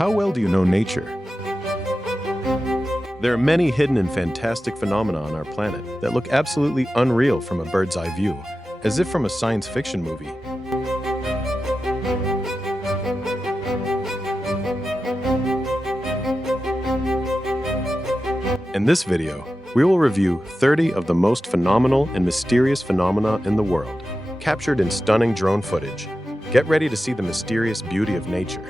How well do you know nature? There are many hidden and fantastic phenomena on our planet that look absolutely unreal from a bird's eye view, as if from a science fiction movie. In this video, we will review 30 of the most phenomenal and mysterious phenomena in the world, captured in stunning drone footage. Get ready to see the mysterious beauty of nature.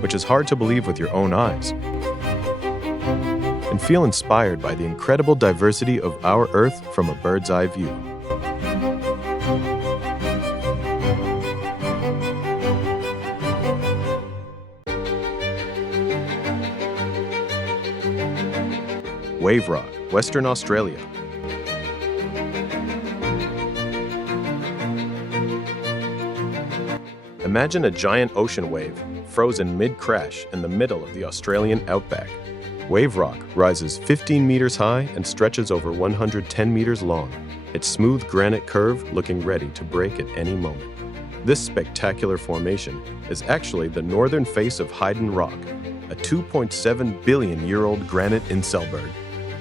Which is hard to believe with your own eyes. And feel inspired by the incredible diversity of our Earth from a bird's eye view. Wave Rock, Western Australia. Imagine a giant ocean wave frozen mid-crash in the middle of the Australian outback. Wave Rock rises 15 meters high and stretches over 110 meters long, its smooth granite curve looking ready to break at any moment. This spectacular formation is actually the northern face of Heiden Rock, a 2.7 billion-year-old granite inselberg.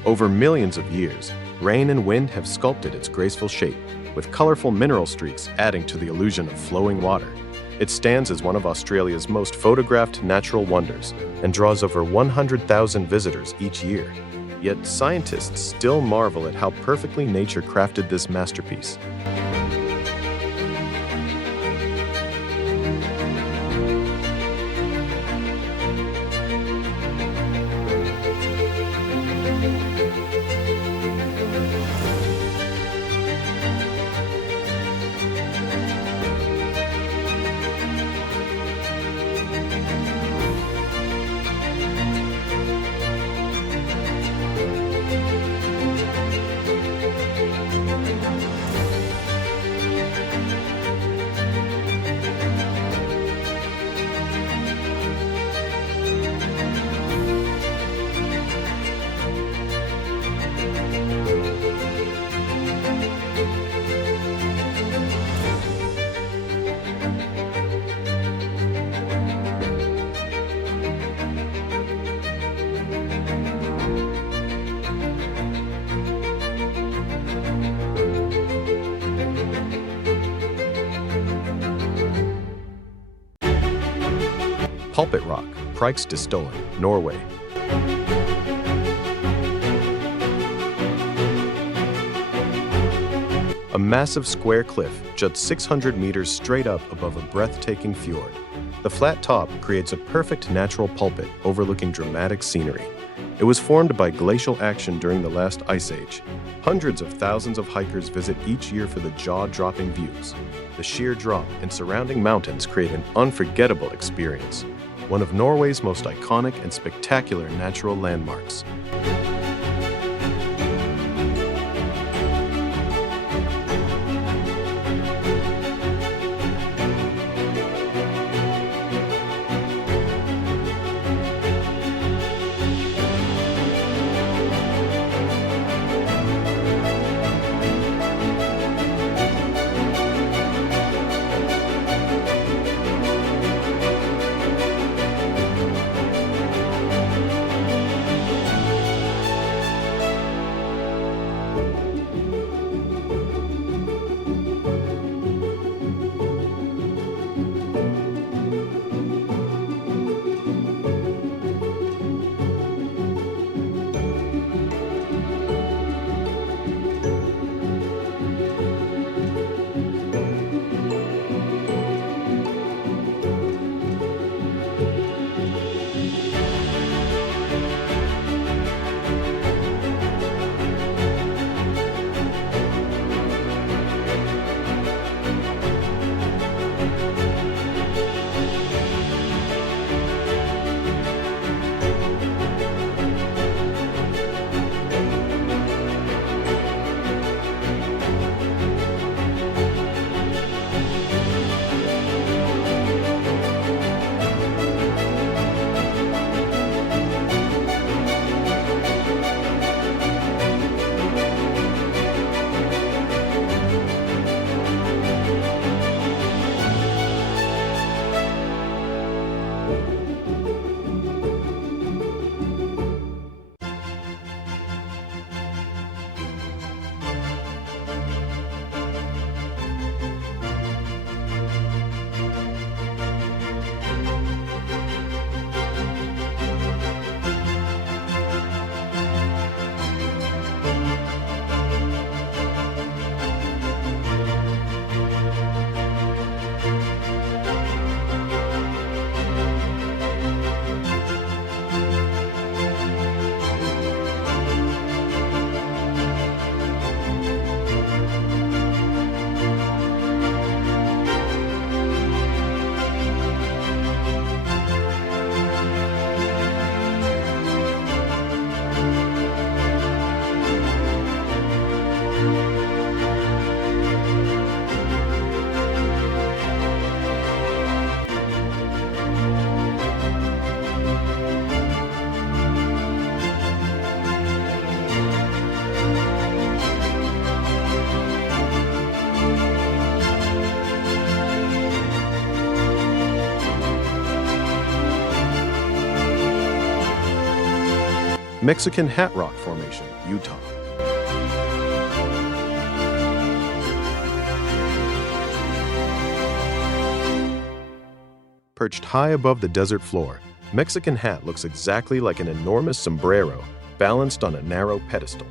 Over millions of years, rain and wind have sculpted its graceful shape, with colorful mineral streaks adding to the illusion of flowing water. It stands as one of Australia's most photographed natural wonders and draws over 100,000 visitors each year. Yet scientists still marvel at how perfectly nature crafted this masterpiece. Pulpit Rock, Preikestolen, Norway. A massive square cliff juts 600 meters straight up above a breathtaking fjord. The flat top creates a perfect natural pulpit overlooking dramatic scenery. It was formed by glacial action during the last ice age. Hundreds of thousands of hikers visit each year for the jaw-dropping views. The sheer drop and surrounding mountains create an unforgettable experience. One of Norway's most iconic and spectacular natural landmarks. Mexican Hat Rock Formation, Utah. Perched high above the desert floor, Mexican Hat looks exactly like an enormous sombrero balanced on a narrow pedestal.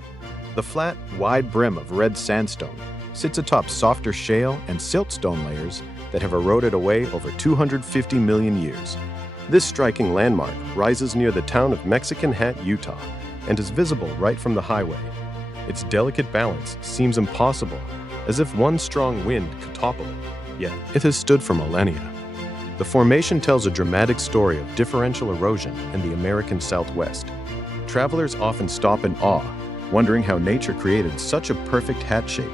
The flat, wide brim of red sandstone sits atop softer shale and siltstone layers that have eroded away over 250 million years. This striking landmark rises near the town of Mexican Hat, Utah, and is visible right from the highway. Its delicate balance seems impossible, as if one strong wind could topple it, yet it has stood for millennia. The formation tells a dramatic story of differential erosion in the American Southwest. Travelers often stop in awe, wondering how nature created such a perfect hat shape.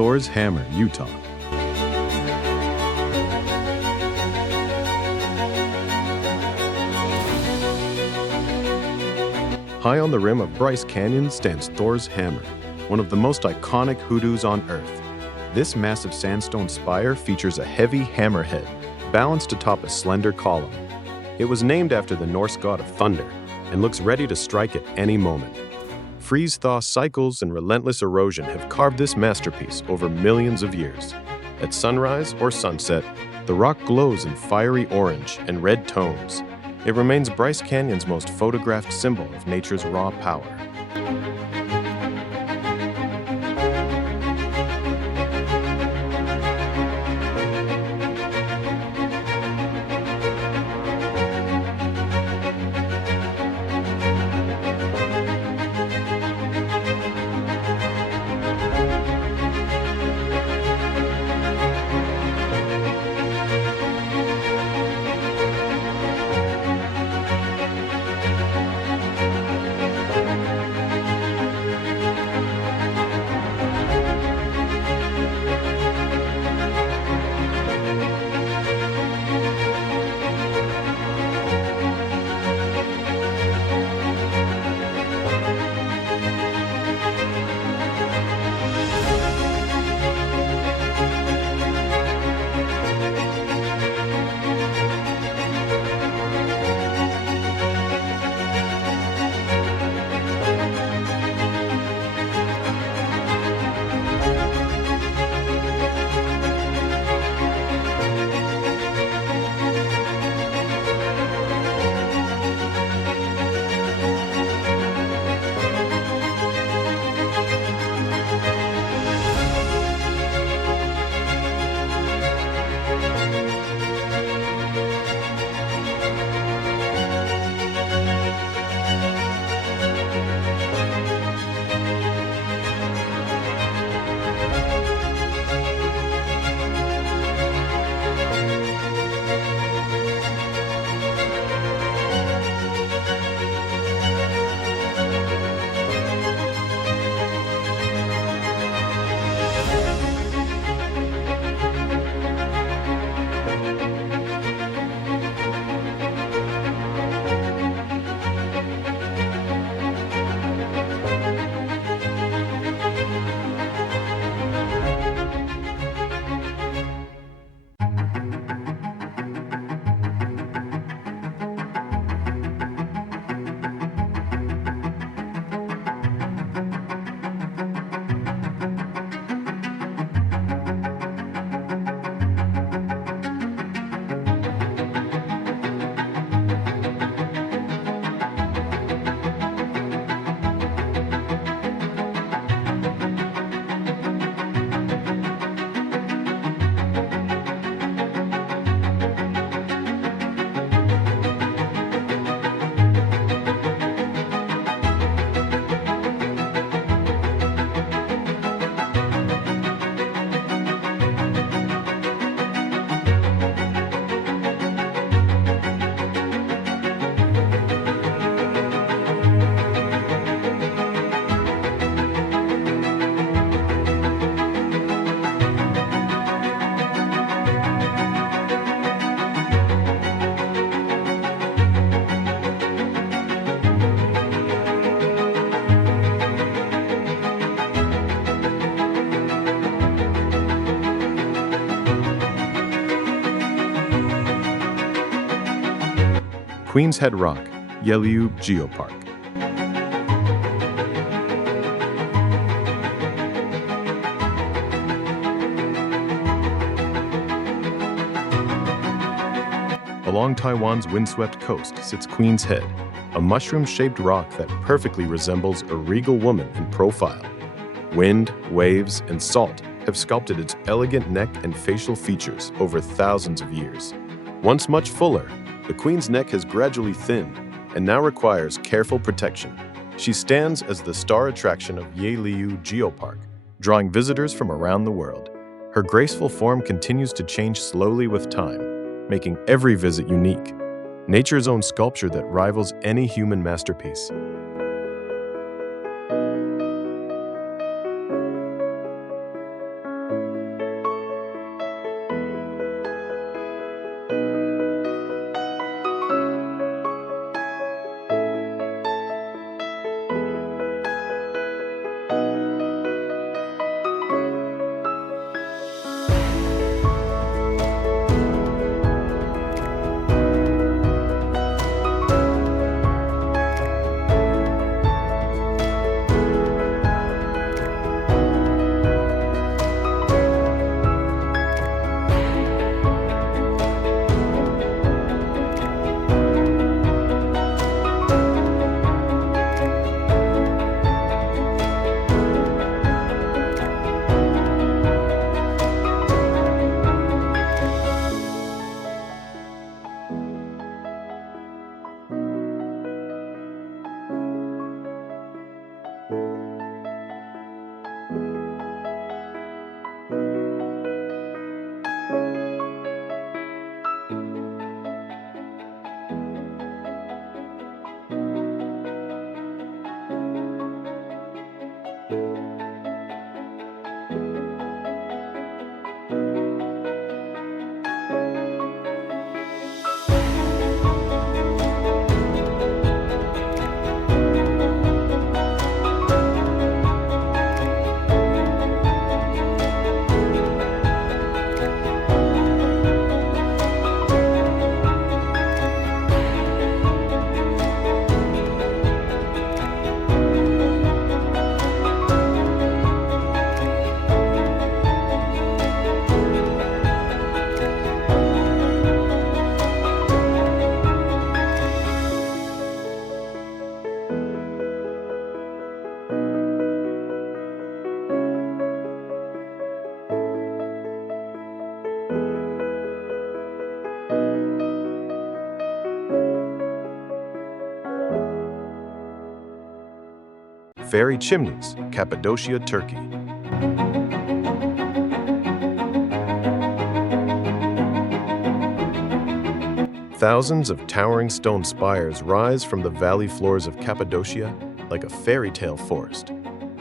Thor's Hammer, Utah. High on the rim of Bryce Canyon stands Thor's Hammer, one of the most iconic hoodoos on Earth. This massive sandstone spire features a heavy hammerhead balanced atop a slender column. It was named after the Norse god of thunder and looks ready to strike at any moment. Freeze-thaw cycles and relentless erosion have carved this masterpiece over millions of years. At sunrise or sunset, the rock glows in fiery orange and red tones. It remains Bryce Canyon's most photographed symbol of nature's raw power. Queen's Head Rock, Yeiliu Geopark. Along Taiwan's windswept coast sits Queen's Head, a mushroom-shaped rock that perfectly resembles a regal woman in profile. Wind, waves, and salt have sculpted its elegant neck and facial features over thousands of years. Once much fuller, the Queen's neck has gradually thinned and now requires careful protection. She stands as the star attraction of Yeiliu Geopark, drawing visitors from around the world. Her graceful form continues to change slowly with time, making every visit unique. Nature's own sculpture that rivals any human masterpiece. Fairy Chimneys, Cappadocia, Turkey. Thousands of towering stone spires rise from the valley floors of Cappadocia like a fairy tale forest.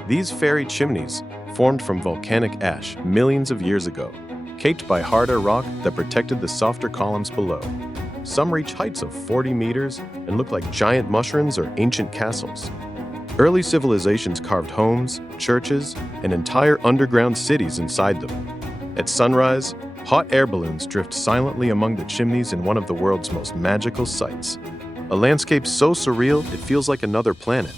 These fairy chimneys formed from volcanic ash millions of years ago, caked by harder rock that protected the softer columns below. Some reach heights of 40 meters and look like giant mushrooms or ancient castles. Early civilizations carved homes, churches, and entire underground cities inside them. At sunrise, hot air balloons drift silently among the chimneys in one of the world's most magical sights. A landscape so surreal it feels like another planet.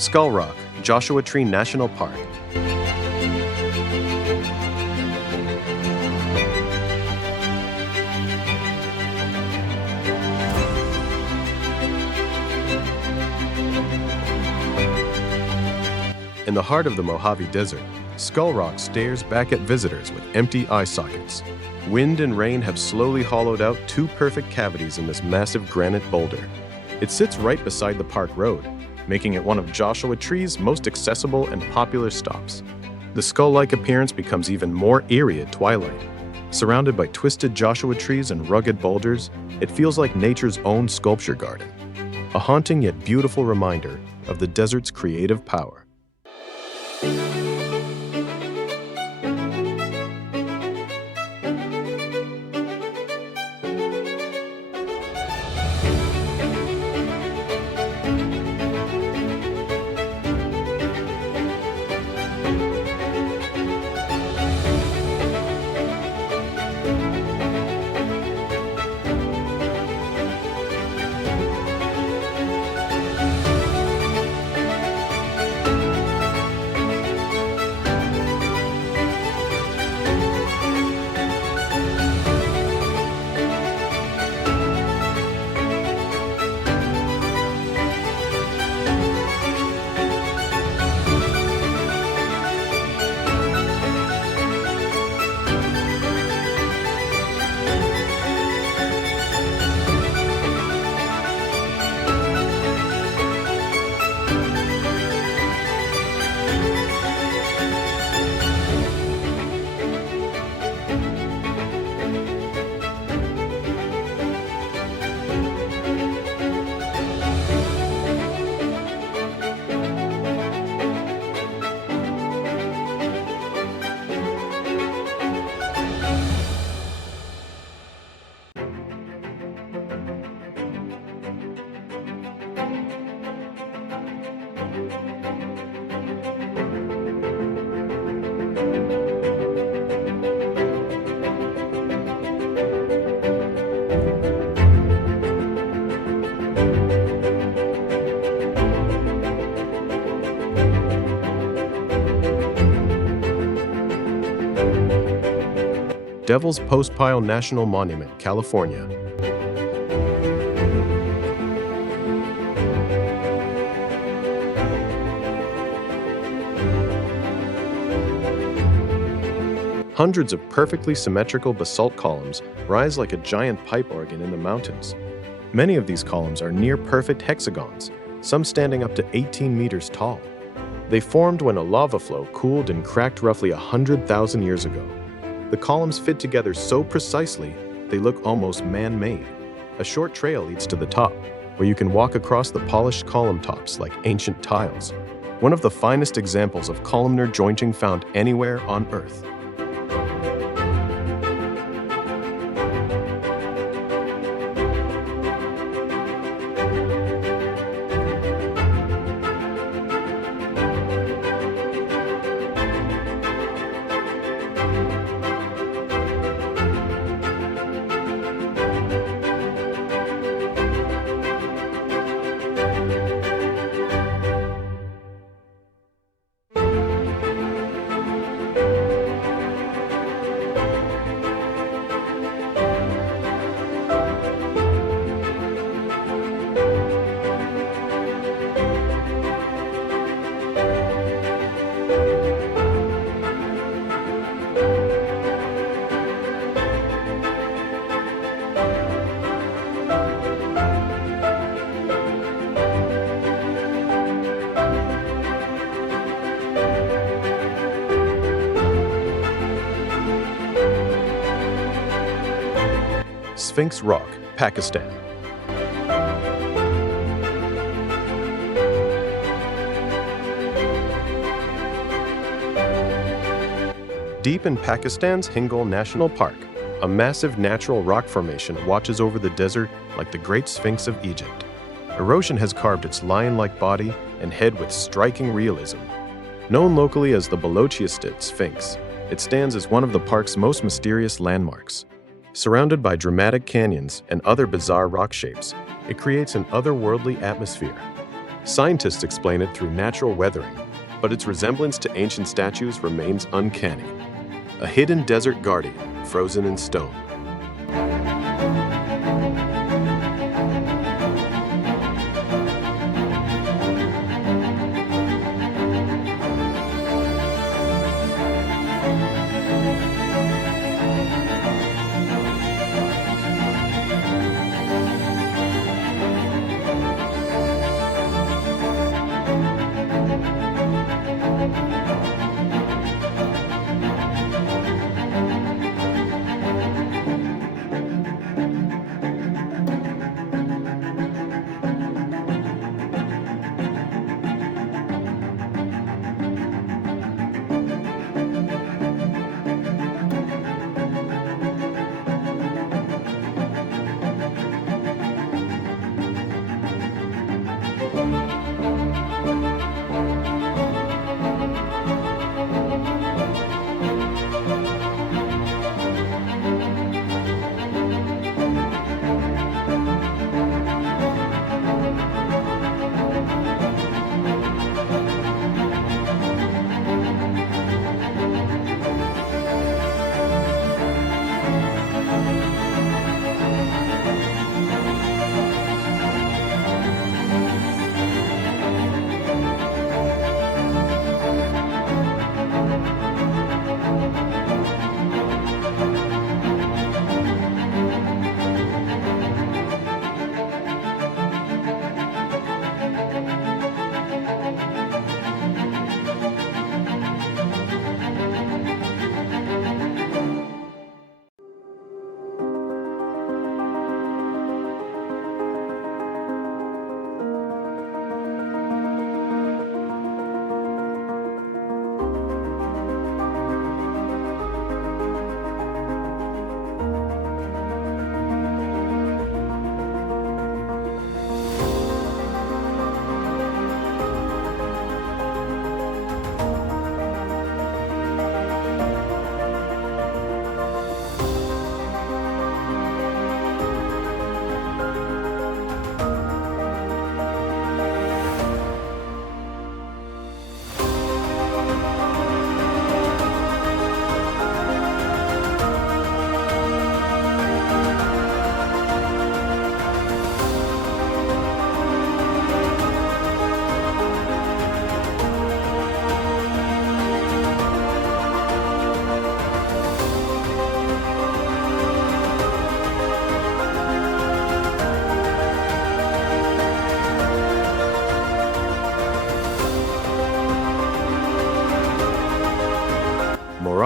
Skull Rock, Joshua Tree National Park. In the heart of the Mojave Desert, Skull Rock stares back at visitors with empty eye sockets. Wind and rain have slowly hollowed out two perfect cavities in this massive granite boulder. It sits right beside the park road, making it one of Joshua Tree's most accessible and popular stops. The skull-like appearance becomes even more eerie at twilight. Surrounded by twisted Joshua trees and rugged boulders, it feels like nature's own sculpture garden. A haunting yet beautiful reminder of the desert's creative power. Devil's Postpile National Monument, California. Hundreds of perfectly symmetrical basalt columns rise like a giant pipe organ in the mountains. Many of these columns are near-perfect hexagons, some standing up to 18 meters tall. They formed when a lava flow cooled and cracked roughly 100,000 years ago. The columns fit together so precisely, they look almost man-made. A short trail leads to the top, where you can walk across the polished column tops like ancient tiles. One of the finest examples of columnar jointing found anywhere on Earth. Sphinx Rock, Pakistan. Deep in Pakistan's Hingol National Park, a massive natural rock formation watches over the desert like the Great Sphinx of Egypt. Erosion has carved its lion-like body and head with striking realism. Known locally as the Balochistan Sphinx, it stands as one of the park's most mysterious landmarks. Surrounded by dramatic canyons and other bizarre rock shapes, it creates an otherworldly atmosphere. Scientists explain it through natural weathering, but its resemblance to ancient statues remains uncanny. A hidden desert guardian, frozen in stone.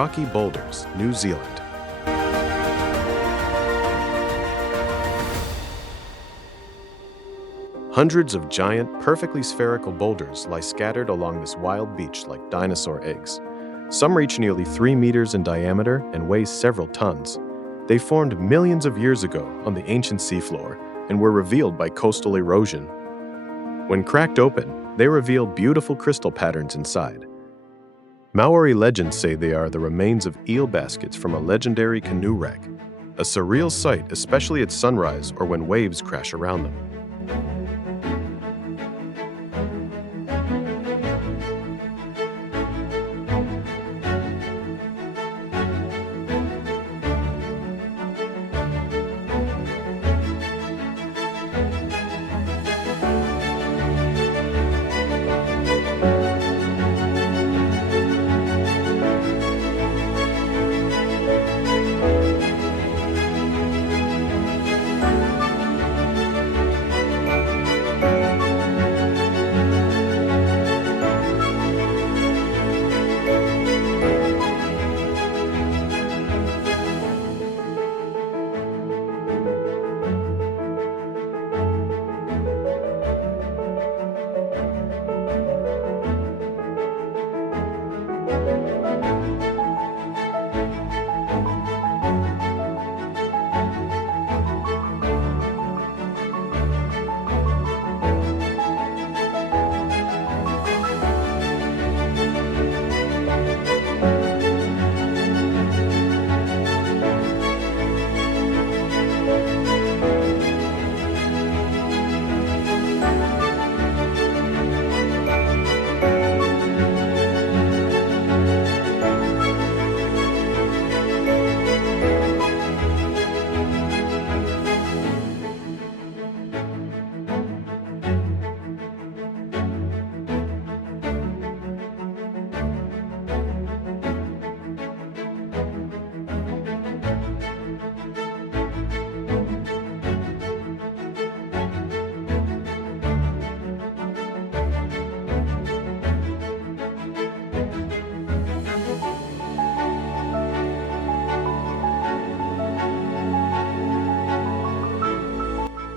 Rocky Boulders, New Zealand. Hundreds of giant, perfectly spherical boulders lie scattered along this wild beach like dinosaur eggs. Some reach nearly 3 meters in diameter and weigh several tons. They formed millions of years ago on the ancient seafloor and were revealed by coastal erosion. When cracked open, they reveal beautiful crystal patterns inside. Maori legends say they are the remains of eel baskets from a legendary canoe wreck, a surreal sight especially at sunrise or when waves crash around them.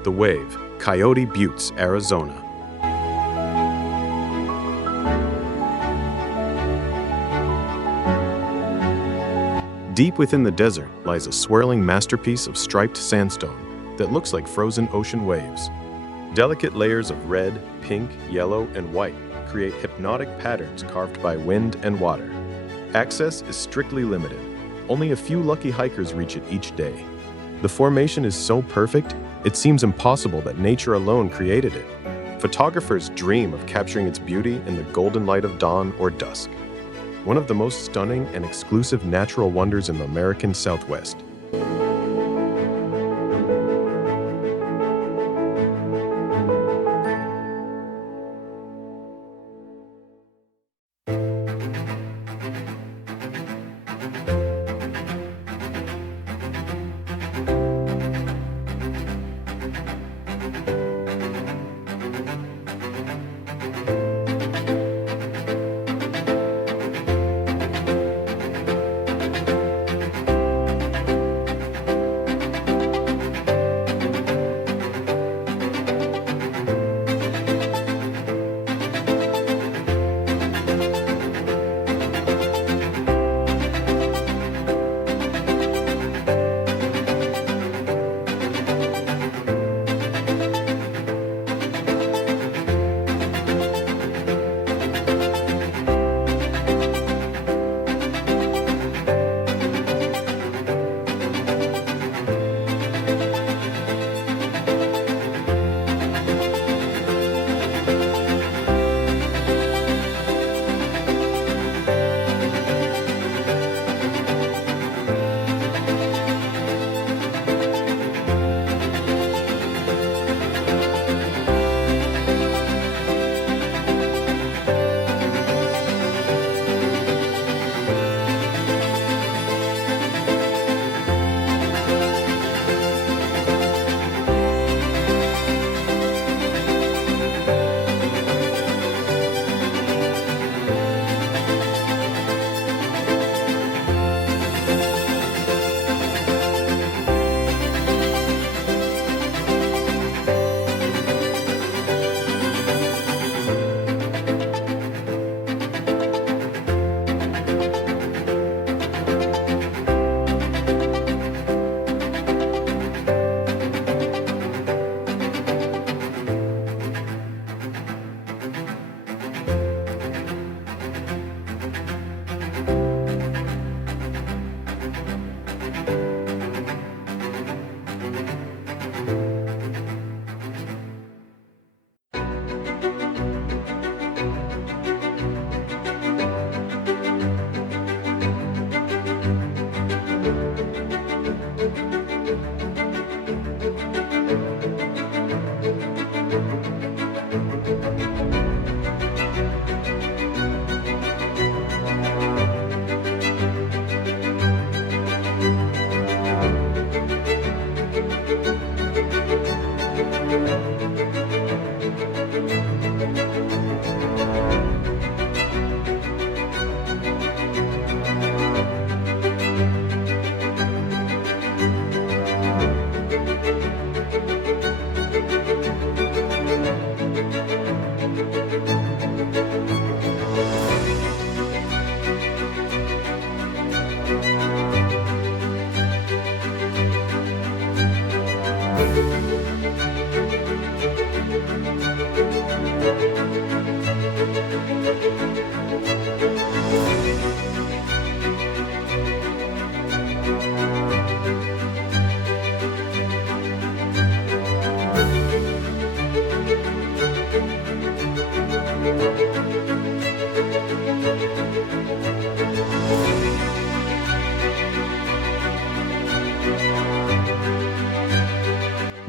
The Wave, Coyote Buttes, Arizona. Deep within the desert lies a swirling masterpiece of striped sandstone that looks like frozen ocean waves. Delicate layers of red, pink, yellow, and white create hypnotic patterns carved by wind and water. Access is strictly limited. Only a few lucky hikers reach it each day. The formation is so perfect, it seems impossible that nature alone created it. Photographers dream of capturing its beauty in the golden light of dawn or dusk. One of the most stunning and exclusive natural wonders in the American Southwest.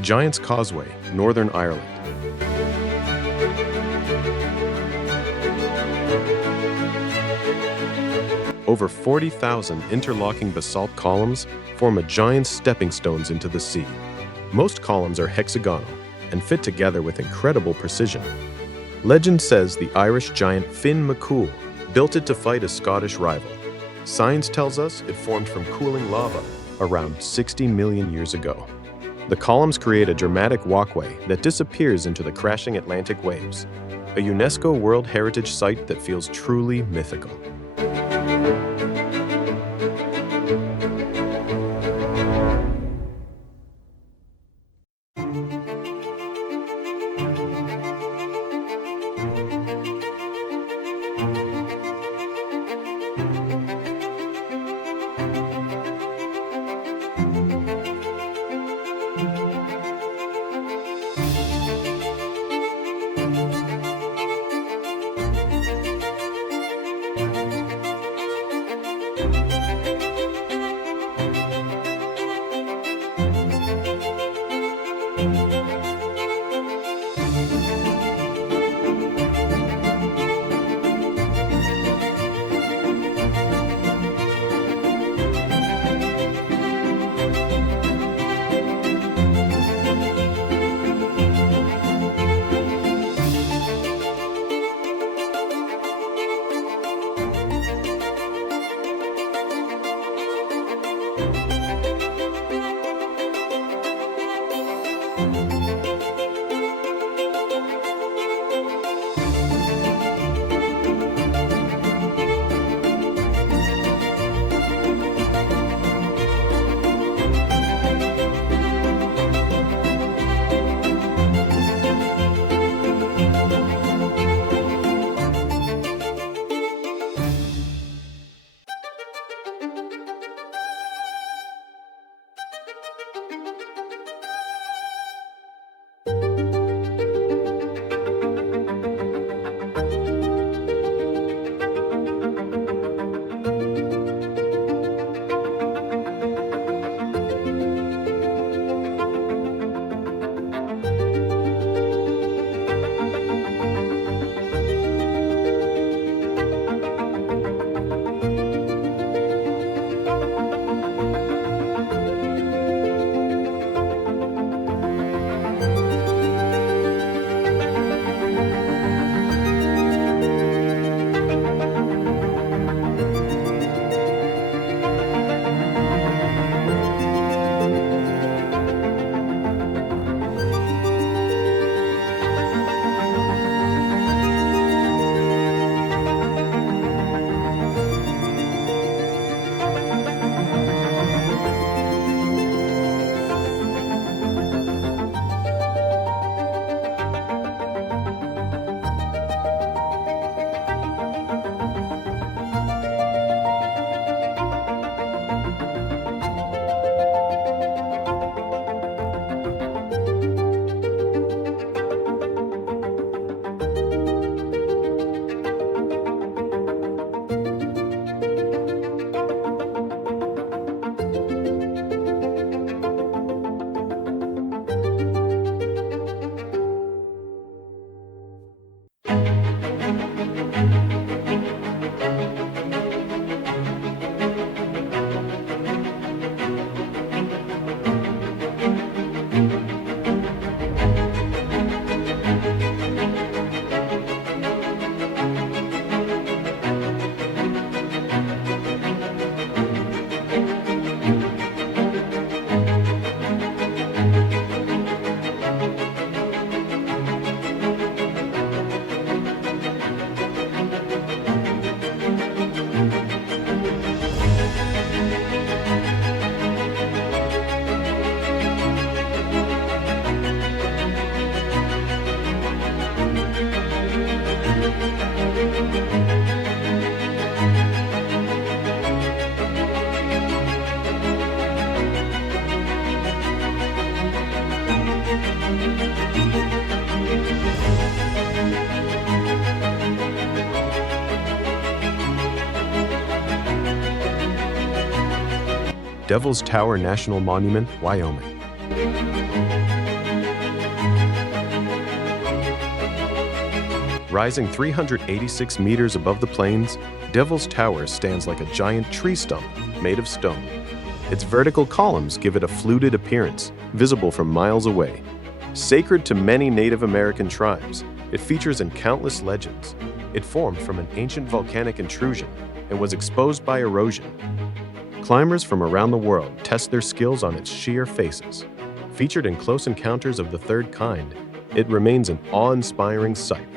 Giant's Causeway, Northern Ireland. Over 40,000 interlocking basalt columns form a giant's stepping stones into the sea. Most columns are hexagonal and fit together with incredible precision. Legend says the Irish giant Finn McCool built it to fight a Scottish rival. Science tells us it formed from cooling lava around 60 million years ago. The columns create a dramatic walkway that disappears into the crashing Atlantic waves, a UNESCO World Heritage Site that feels truly mythical. Devil's Tower National Monument, Wyoming. Rising 386 meters above the plains, Devil's Tower stands like a giant tree stump made of stone. Its vertical columns give it a fluted appearance, visible from miles away. Sacred to many Native American tribes, it features in countless legends. It formed from an ancient volcanic intrusion and was exposed by erosion. Climbers from around the world test their skills on its sheer faces. Featured in Close Encounters of the Third Kind, it remains an awe-inspiring sight.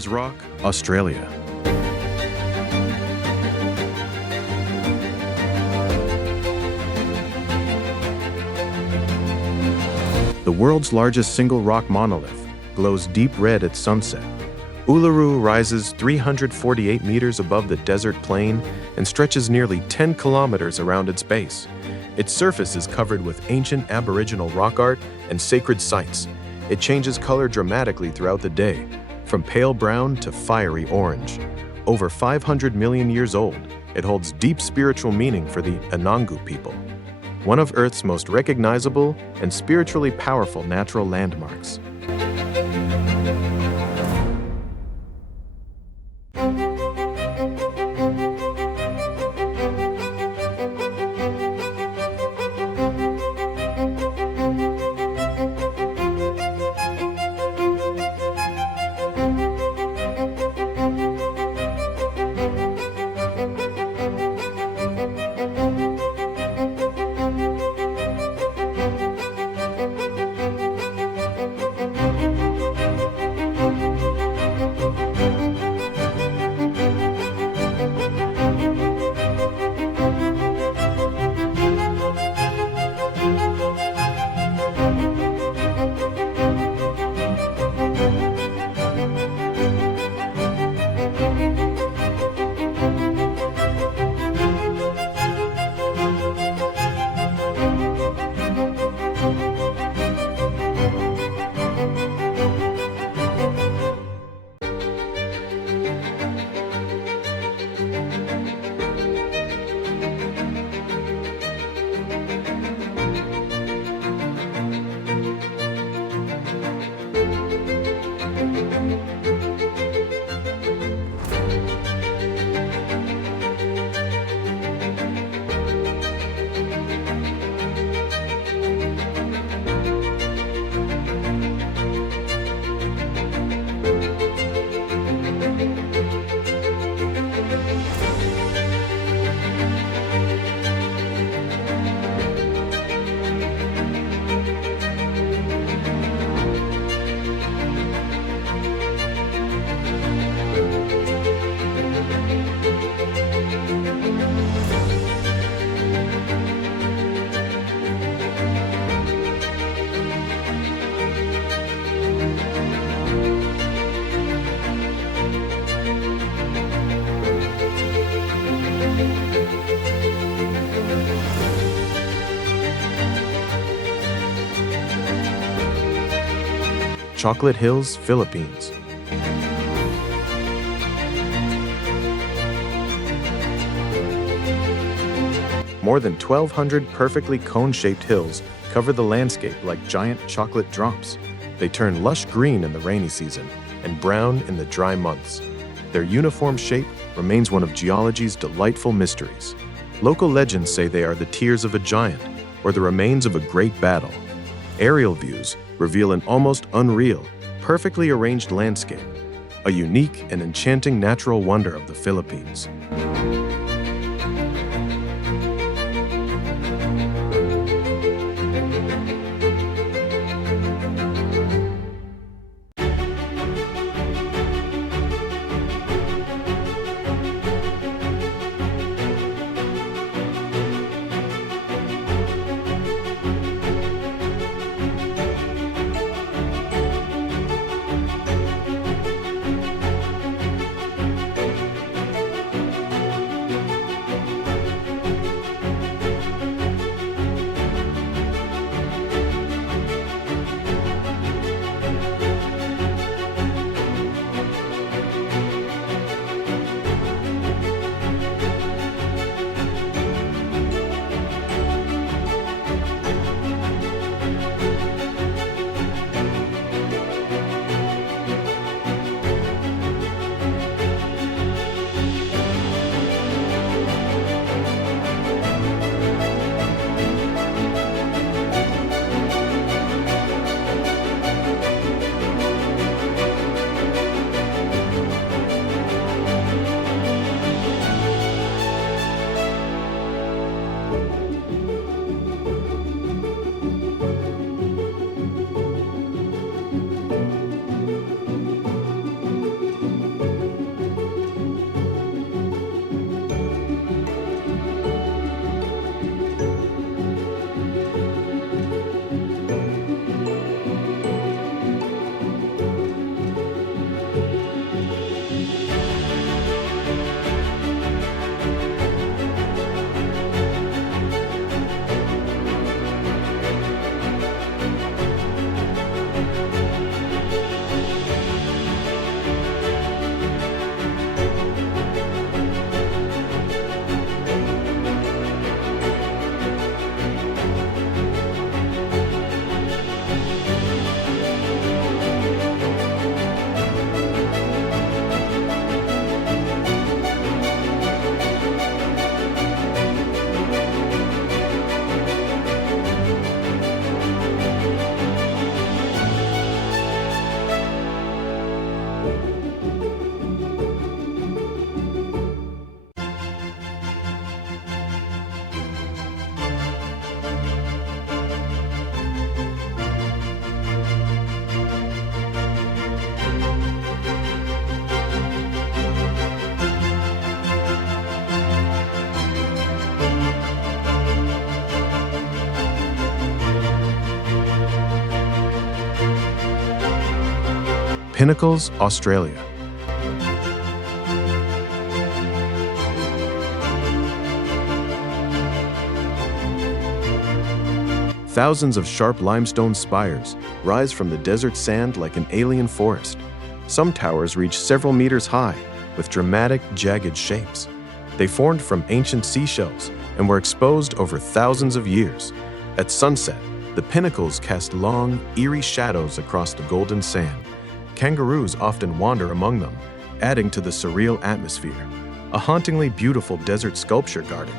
Ayers Rock, Australia. The world's largest single rock monolith glows deep red at sunset. Uluru rises 348 meters above the desert plain and stretches nearly 10 kilometers around its base. Its surface is covered with ancient Aboriginal rock art and sacred sites. It changes color dramatically throughout the day, from pale brown to fiery orange. Over 500 million years old, it holds deep spiritual meaning for the Anangu people, one of Earth's most recognizable and spiritually powerful natural landmarks. Chocolate Hills, Philippines. More than 1,200 perfectly cone-shaped hills cover the landscape like giant chocolate drops. They turn lush green in the rainy season and brown in the dry months. Their uniform shape remains one of geology's delightful mysteries. Local legends say they are the tears of a giant or the remains of a great battle. Aerial views reveal an almost unreal, perfectly arranged landscape, a unique and enchanting natural wonder of the Philippines. Pinnacles, Australia. Thousands of sharp limestone spires rise from the desert sand like an alien forest. Some towers reach several meters high, with dramatic, jagged shapes. They formed from ancient seashells and were exposed over thousands of years. At sunset, the pinnacles cast long, eerie shadows across the golden sand. Kangaroos often wander among them, adding to the surreal atmosphere. A hauntingly beautiful desert sculpture garden.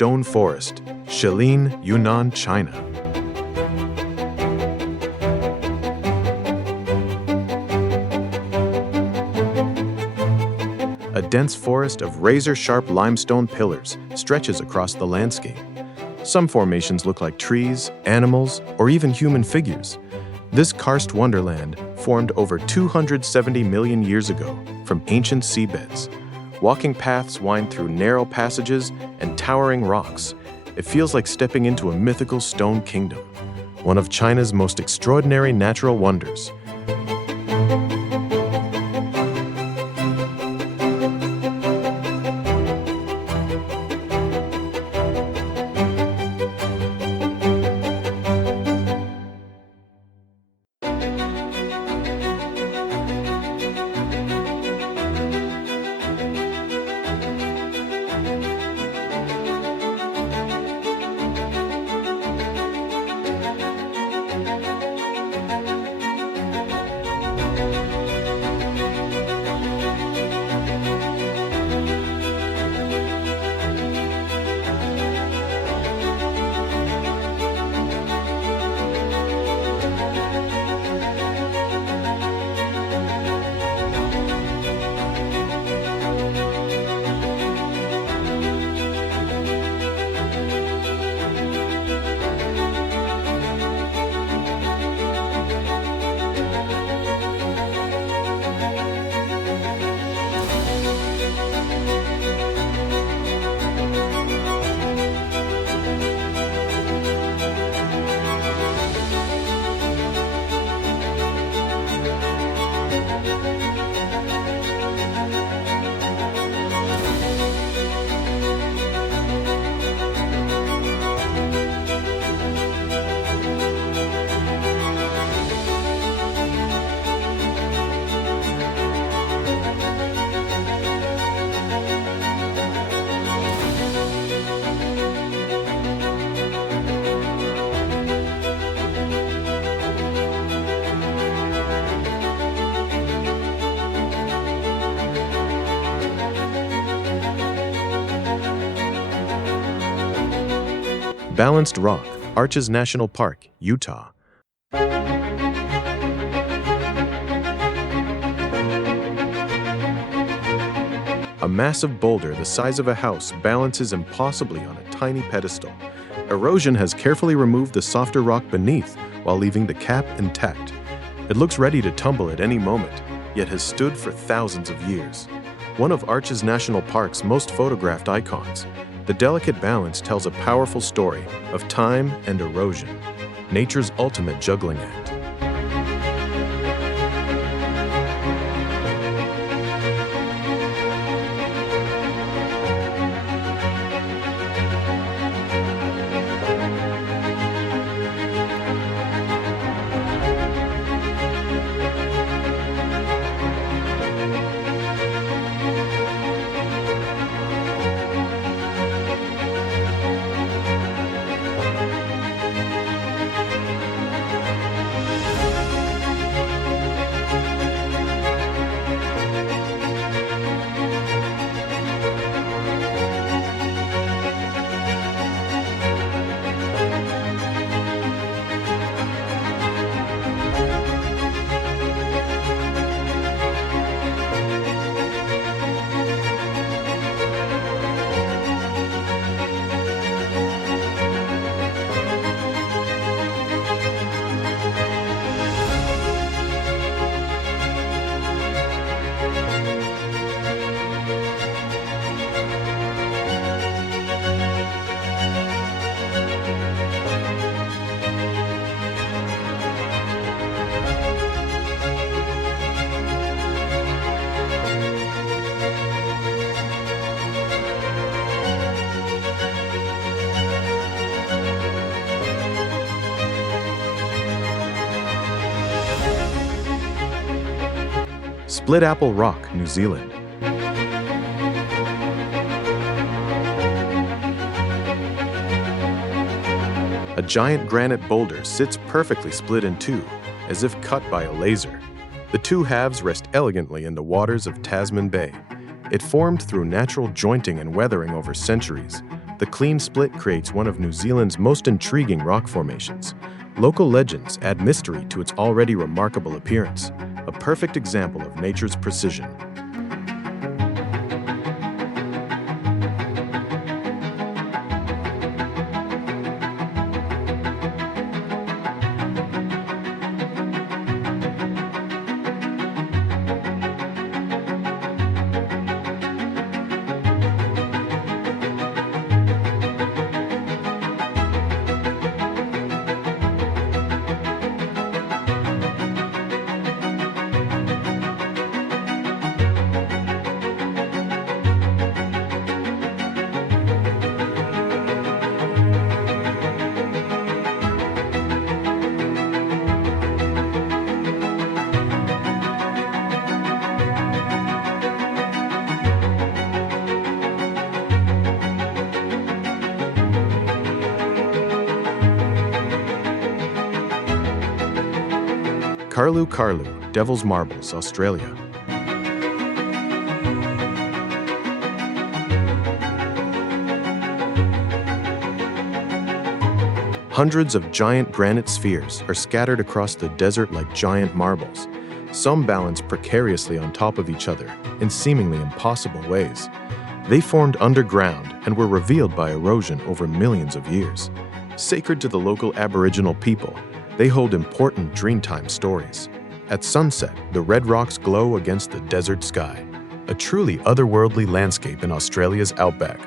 Stone Forest, Shilin, Yunnan, China. A dense forest of razor-sharp limestone pillars stretches across the landscape. Some formations look like trees, animals, or even human figures. This karst wonderland formed over 270 million years ago from ancient seabeds. Walking paths wind through narrow passages and towering rocks. It feels like stepping into a mythical stone kingdom, one of China's most extraordinary natural wonders. Balanced Rock, Arches National Park, Utah. A massive boulder the size of a house balances impossibly on a tiny pedestal. Erosion has carefully removed the softer rock beneath while leaving the cap intact. It looks ready to tumble at any moment, yet has stood for thousands of years. One of Arches National Park's most photographed icons, the delicate balance tells a powerful story of time and erosion, nature's ultimate juggling act. Split Apple Rock, New Zealand. A giant granite boulder sits perfectly split in two, as if cut by a laser. The two halves rest elegantly in the waters of Tasman Bay. It formed through natural jointing and weathering over centuries. The clean split creates one of New Zealand's most intriguing rock formations. Local legends add mystery to its already remarkable appearance, a perfect example of nature's precision. Karlu Karlu, Devil's Marbles, Australia. Hundreds of giant granite spheres are scattered across the desert like giant marbles. Some balance precariously on top of each other in seemingly impossible ways. They formed underground and were revealed by erosion over millions of years. Sacred to the local Aboriginal people, they hold important Dreamtime stories. At sunset, the red rocks glow against the desert sky, a truly otherworldly landscape in Australia's outback.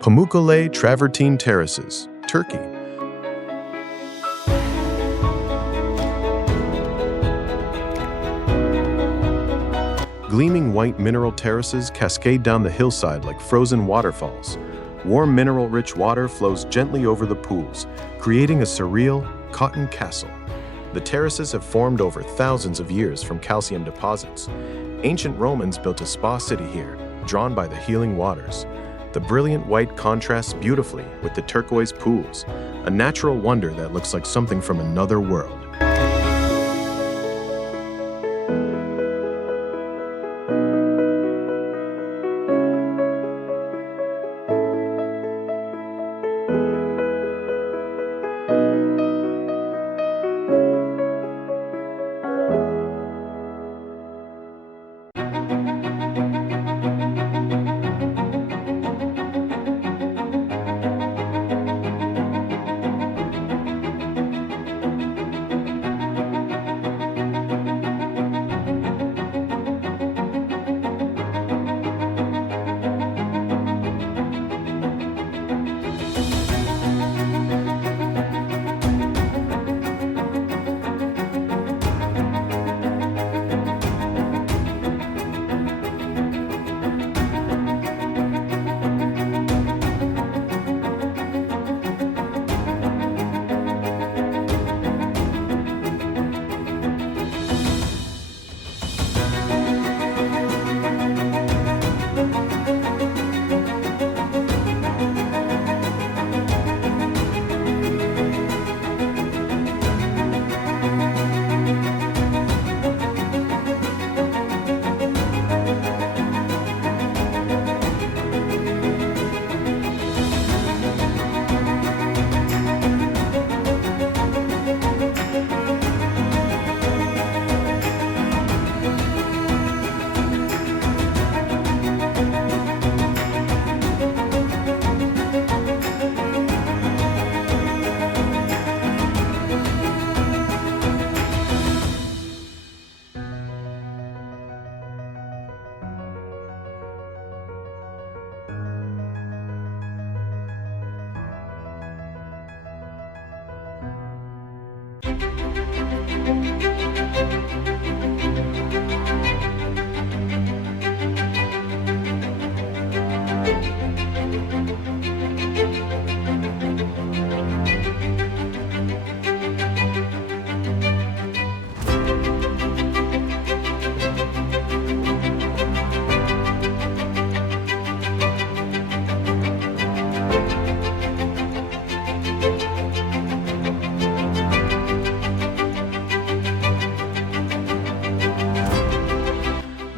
Pamukkale Travertine Terraces, Turkey. Gleaming white mineral terraces cascade down the hillside like frozen waterfalls. Warm mineral-rich water flows gently over the pools, creating a surreal, cotton castle. The terraces have formed over thousands of years from calcium deposits. Ancient Romans built a spa city here, drawn by the healing waters. The brilliant white contrasts beautifully with the turquoise pools, a natural wonder that looks like something from another world.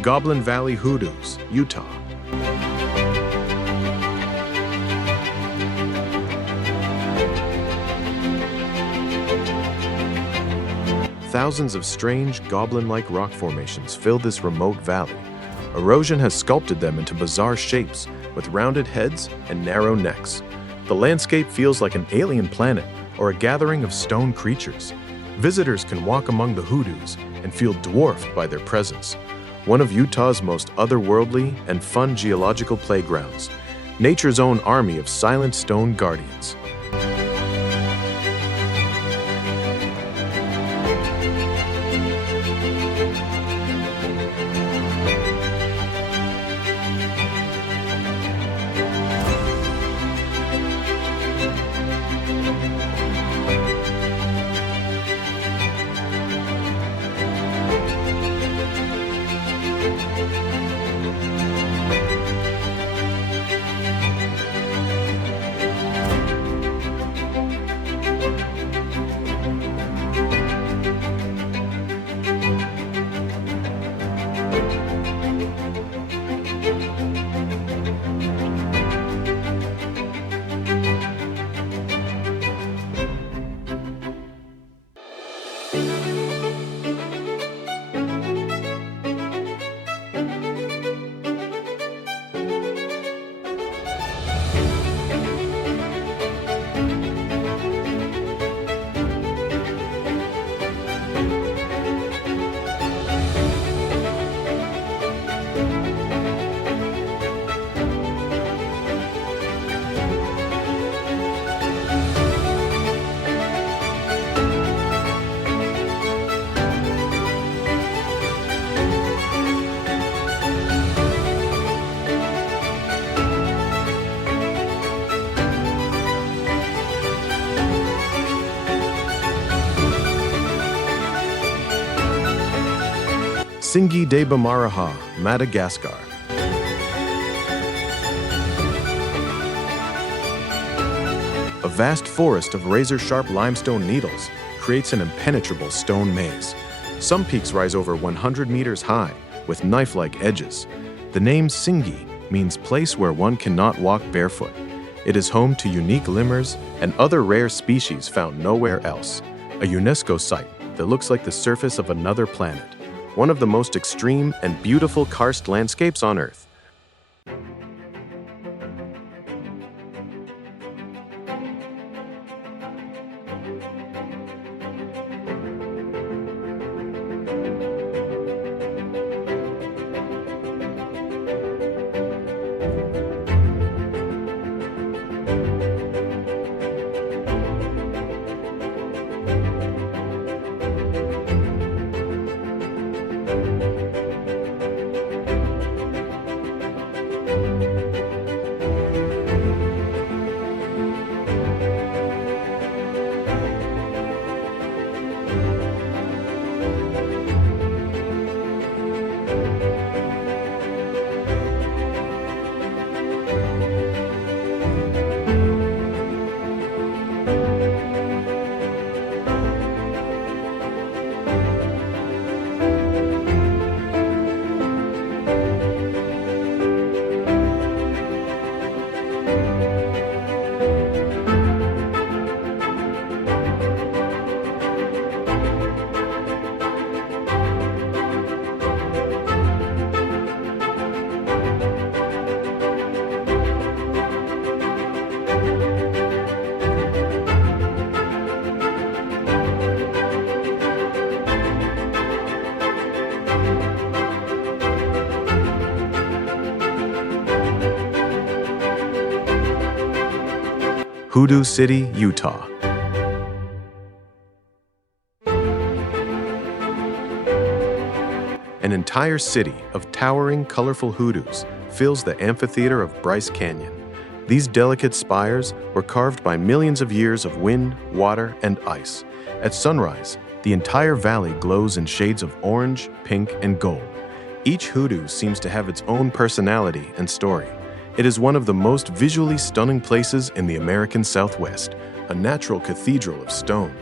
Goblin Valley Hoodoos, Utah. Thousands of strange, goblin-like rock formations fill this remote valley. Erosion has sculpted them into bizarre shapes, with rounded heads and narrow necks. The landscape feels like an alien planet or a gathering of stone creatures. Visitors can walk among the hoodoos and feel dwarfed by their presence. One of Utah's most otherworldly and fun geological playgrounds, nature's own army of silent stone guardians. Tsingy de Bamaraha, Madagascar. A vast forest of razor-sharp limestone needles creates an impenetrable stone maze. Some peaks rise over 100 meters high, with knife-like edges. The name Tsingy means place where one cannot walk barefoot. It is home to unique lemurs and other rare species found nowhere else. A UNESCO site that looks like the surface of another planet. One of the most extreme and beautiful karst landscapes on Earth. Hoodoo City, Utah. An entire city of towering, colorful hoodoos fills the amphitheater of Bryce Canyon. These delicate spires were carved by millions of years of wind, water, and ice. At sunrise, the entire valley glows in shades of orange, pink, and gold. Each hoodoo seems to have its own personality and story. It is one of the most visually stunning places in the American Southwest, a natural cathedral of stone.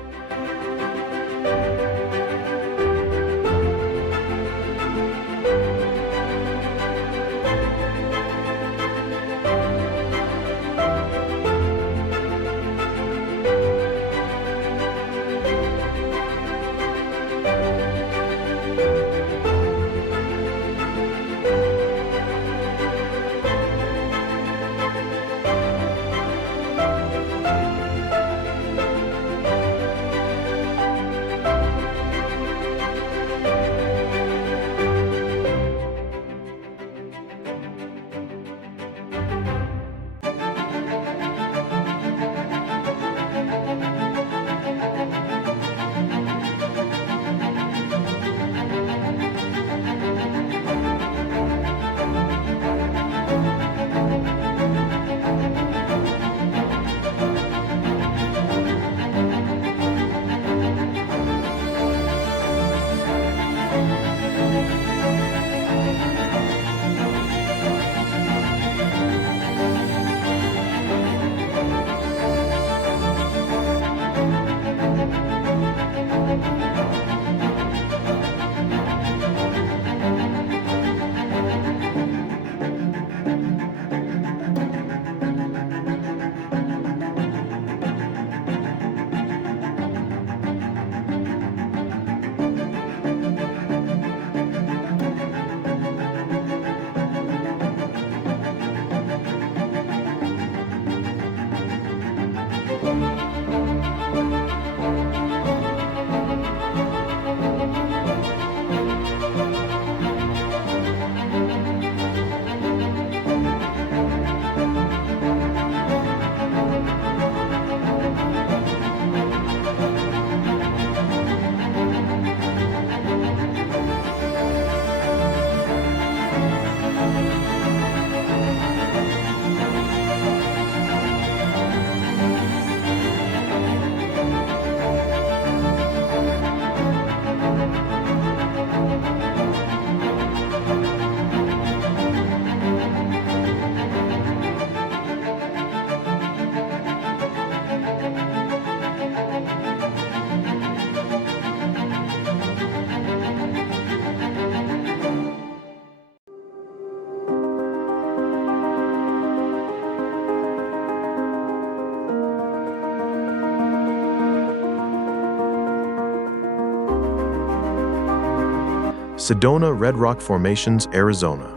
Sedona Red Rock Formations, Arizona.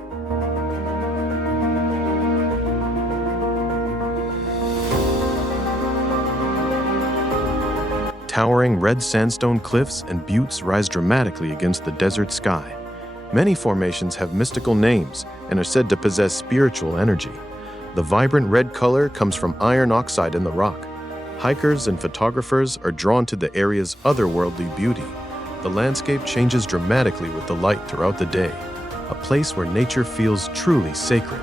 Towering red sandstone cliffs and buttes rise dramatically against the desert sky. Many formations have mystical names and are said to possess spiritual energy. The vibrant red color comes from iron oxide in the rock. Hikers and photographers are drawn to the area's otherworldly beauty. The landscape changes dramatically with the light throughout the day, a place where nature feels truly sacred.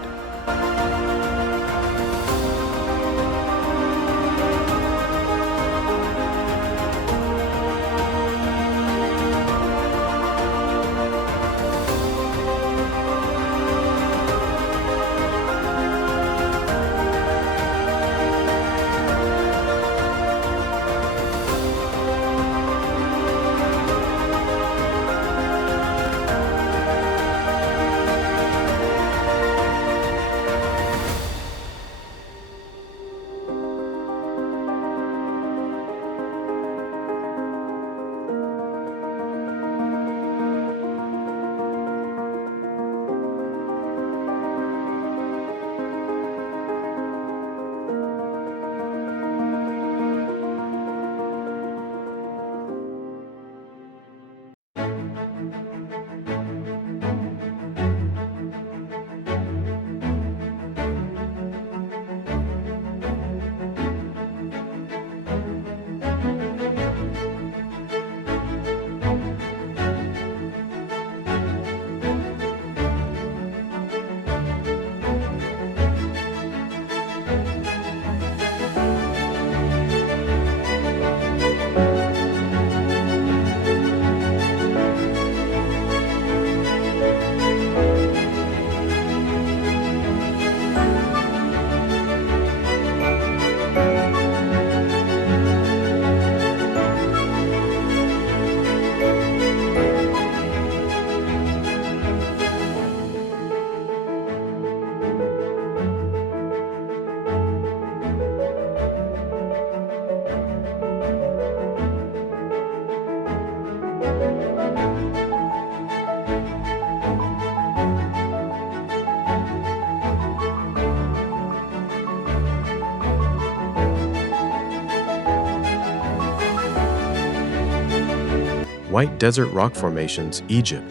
White Desert Rock Formations, Egypt.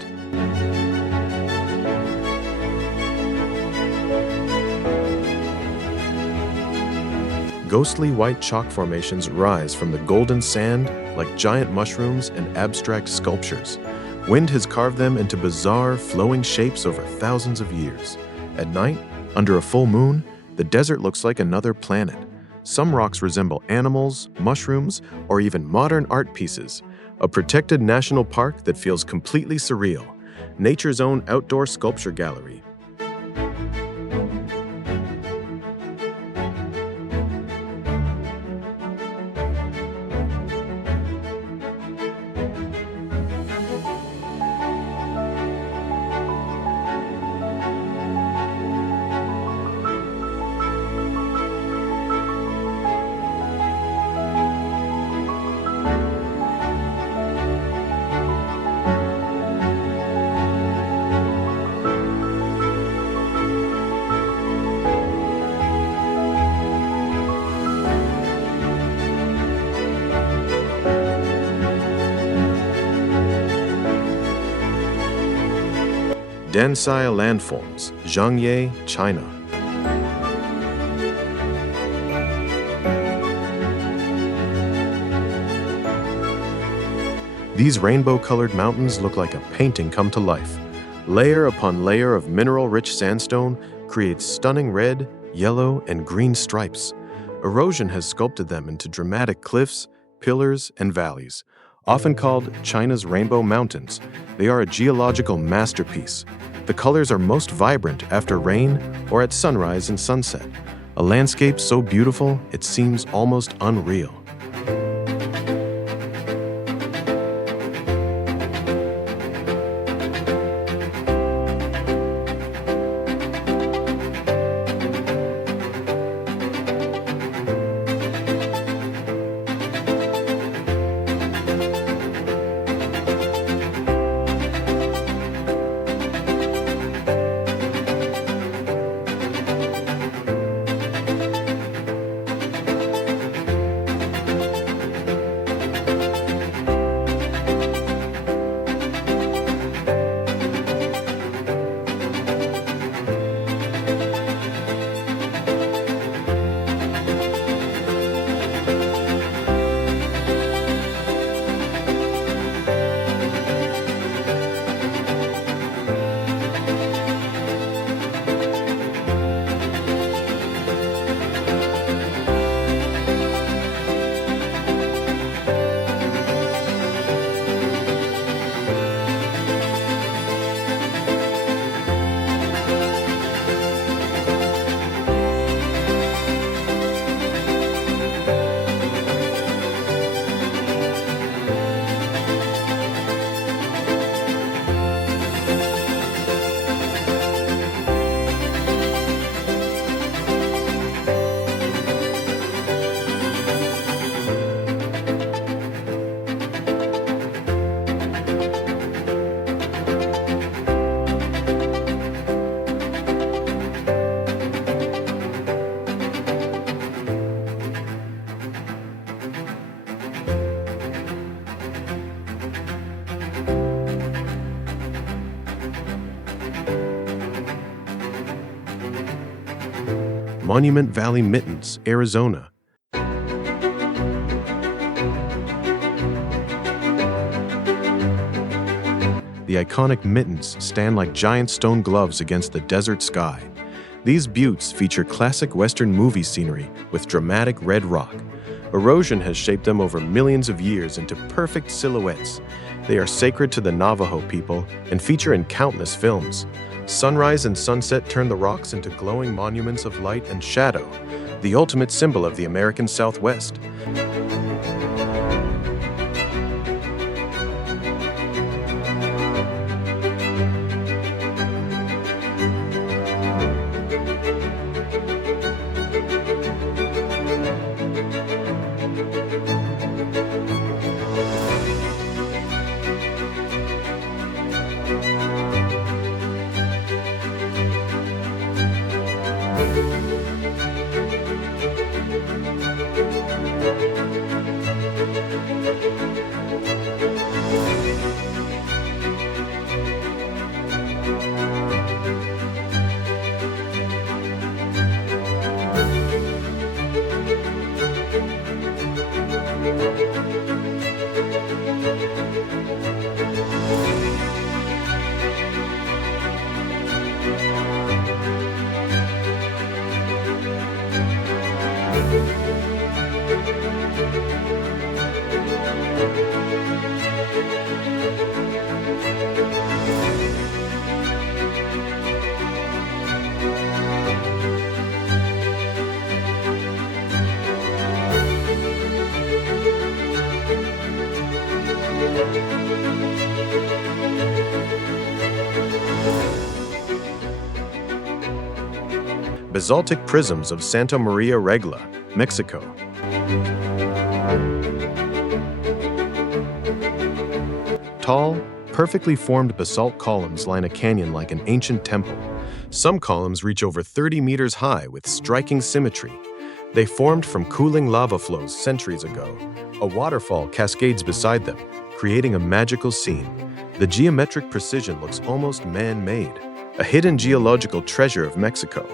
Ghostly white chalk formations rise from the golden sand like giant mushrooms and abstract sculptures. Wind has carved them into bizarre, flowing shapes over thousands of years. At night, under a full moon, the desert looks like another planet. Some rocks resemble animals, mushrooms, or even modern art pieces. A protected national park that feels completely surreal. Nature's own outdoor sculpture gallery. Dansai landforms, Zhangye, China. These rainbow-colored mountains look like a painting come to life. Layer upon layer of mineral-rich sandstone creates stunning red, yellow, and green stripes. Erosion has sculpted them into dramatic cliffs, pillars, and valleys. Often called China's Rainbow Mountains, they are a geological masterpiece. The colors are most vibrant after rain or at sunrise and sunset. A landscape so beautiful, it seems almost unreal. Monument Valley Mittens, Arizona. The iconic mittens stand like giant stone gloves against the desert sky. These buttes feature classic Western movie scenery with dramatic red rock. Erosion has shaped them over millions of years into perfect silhouettes. They are sacred to the Navajo people and feature in countless films. Sunrise and sunset turn the rocks into glowing monuments of light and shadow, the ultimate symbol of the American Southwest. Basaltic prisms of Santa Maria Regla, Mexico. Tall, perfectly formed basalt columns line a canyon like an ancient temple. Some columns reach over 30 meters high with striking symmetry. They formed from cooling lava flows centuries ago. A waterfall cascades beside them, creating a magical scene. The geometric precision looks almost man-made, a hidden geological treasure of Mexico.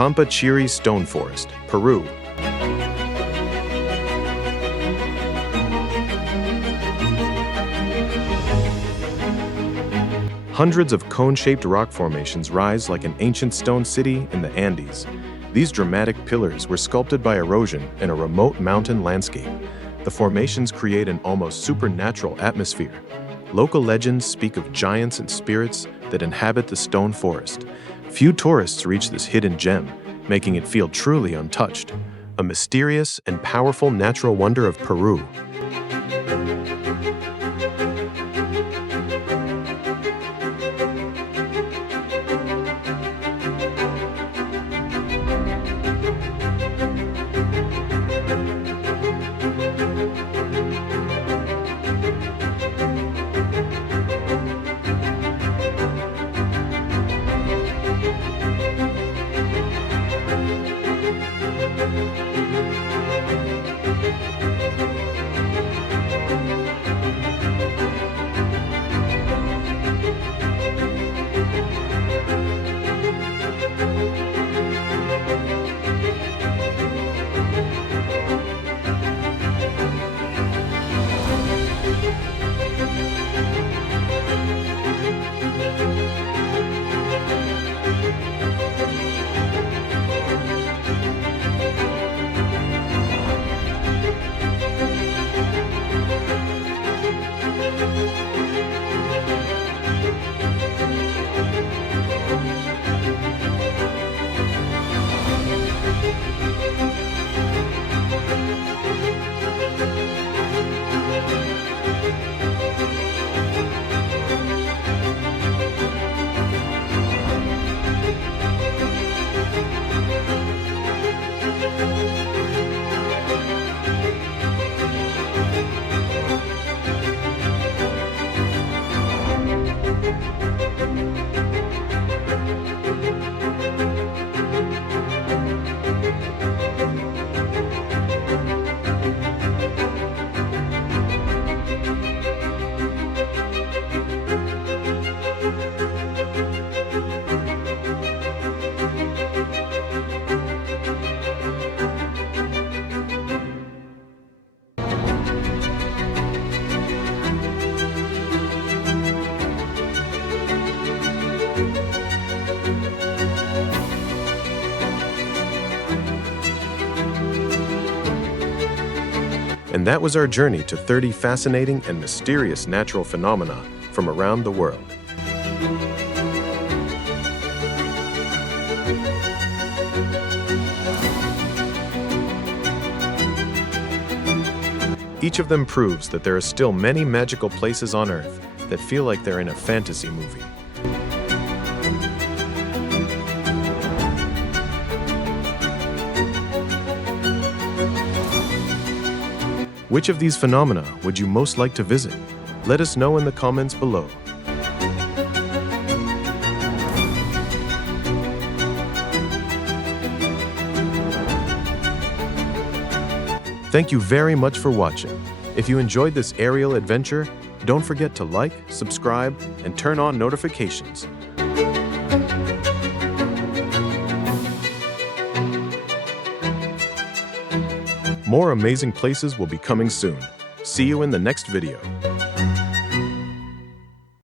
Pampa Chiri Stone Forest, Peru. Hundreds of cone-shaped rock formations rise like an ancient stone city in the Andes. These dramatic pillars were sculpted by erosion in a remote mountain landscape. The formations create an almost supernatural atmosphere. Local legends speak of giants and spirits that inhabit the stone forest. Few tourists reach this hidden gem, making it feel truly untouched. A mysterious and powerful natural wonder of Peru. And that was our journey to 30 fascinating and mysterious natural phenomena from around the world. Each of them proves that there are still many magical places on Earth that feel like they're in a fantasy movie. Which of these phenomena would you most like to visit? Let us know in the comments below. Thank you very much for watching. If you enjoyed this aerial adventure, don't forget to like, subscribe, and turn on notifications. More amazing places will be coming soon. See you in the next video.